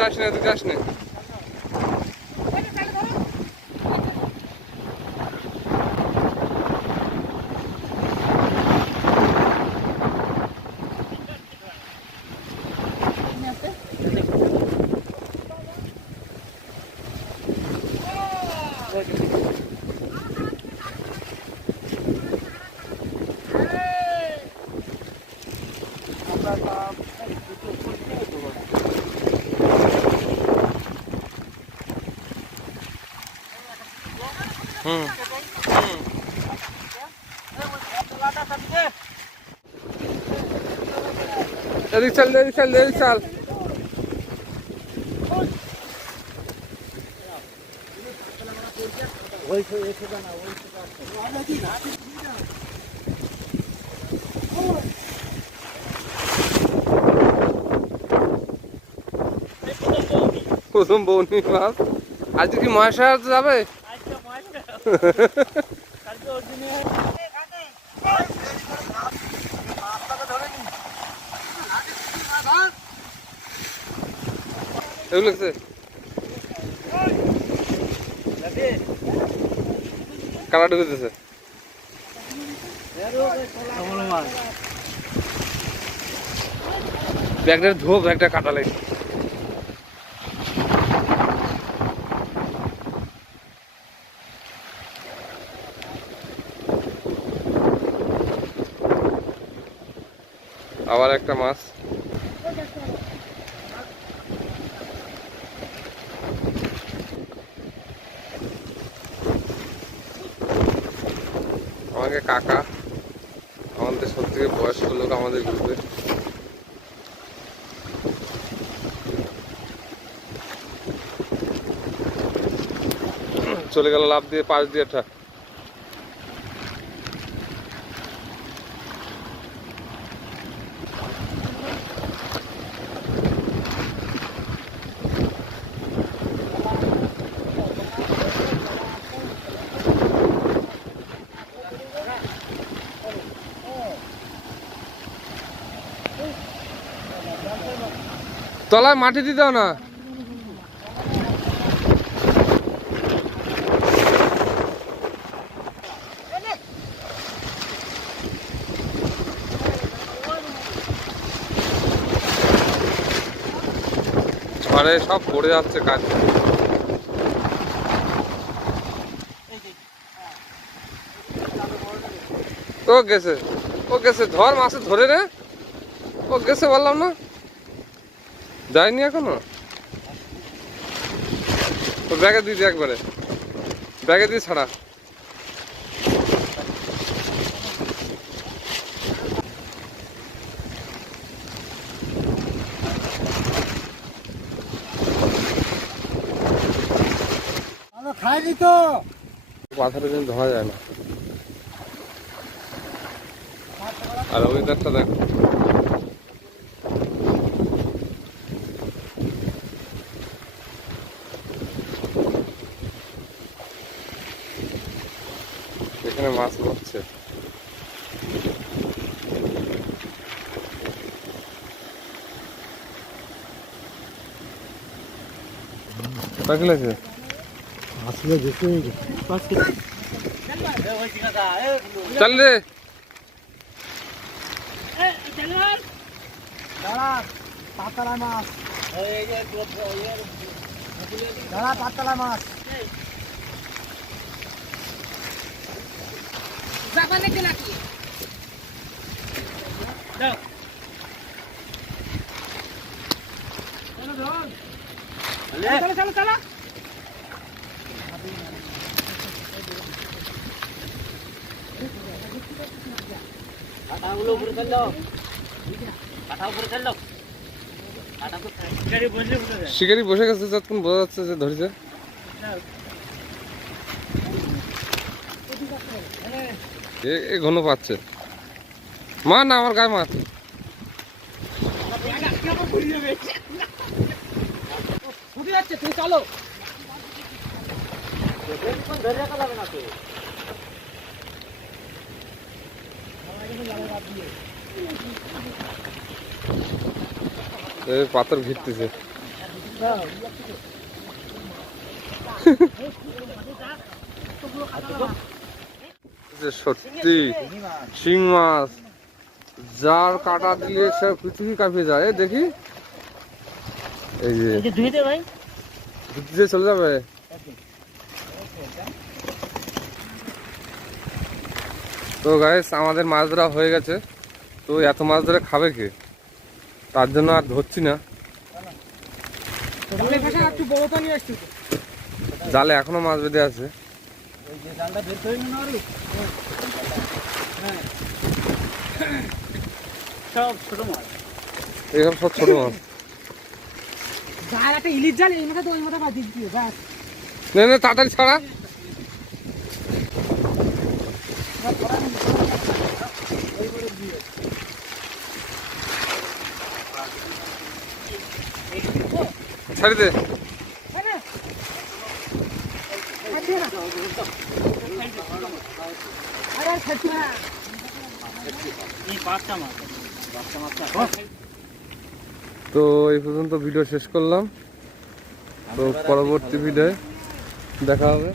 যাস না, তুই যাস না। এদিক চল, এদিক চল, এদিক চল। প্রথম বৌনি মাছ। আজকে কি মহেশা যাবে? এগুলো কালা ঢুকেছে। ব্যাগটা ধোয়া, ব্যাগটা কাটা লাগে। আবার একটা মাছ। আমাকে কাকা, আমাদের সবথেকে বয়স্ক লোক আমাদের গ্রুপে। চলে গেল লাভ দিয়ে, পাশ দিয়ে। তলায় মাটি দিতে না। ঝড়ে সব পড়ে যাচ্ছে কাজ। ও গেছে, ও গেছে, ধর মাছে ধরে রে। ও গেছে বললাম না, যায়নি এখনো। ও ব্যাগে দিয়ে একবারে, ব্যাগে দিয়ে ছাড়া। খাইনি তো, পাথরে কিন্তু ধরা যায় না। আর ওই দেখটা দেখো, এখানে মাছ ধরছে। কোথায় গেছে? আসলে দেখে চল রে। পাতলা মাছ, দাঁড়া পাতলা মাছ। জাপানে কে নাকি দাও চলো চলো চলো কাটাগুলো উপরে ফেললো, কাটা উপরে ফেললো। শিকারি বসে গেছে, যতক্ষণ বোঝা যাচ্ছে যে ধরেছে। এ ঘন পাচ্ছে। মা না, আমার গায়ে মাছ। তুমি চলো পাথর ঘিরতেছে। যে সত্যি শিং মাছ, যার কাটা দিলে সে পৃথিবী কাঁপিয়ে যায়। এই দেখি, এই যে ধুইতে ভাই ধুতে চলে যাবে। তো গাইস, আমাদের মাছ ধরা হয়ে গেছে। তো এত মাছ ধরে খাবে কে, তার জন্য আর ধরছি না। একটু বড়টা নিয়ে আসছি। জালে এখনো মাছ বেঁধে আছে। ওই যে জালটা বের করে নিন আরে। সব ছোট মাছ। এসব সব ছোট মাছ। জাল একটা ইলিশ জাল এই মাথা তো ওই মাথা বাদ দিয়ে ব্যাস। নে নে, তাড়াতাড়ি ছাড়া। ছাড়ি দে। আরে ছাড়ছি না। এই বাচ্চা মাছ। তো এই পর্যন্ত ভিডিও শেষ করলাম। তো পরবর্তী ভিডিওয়ে দেখা হবে।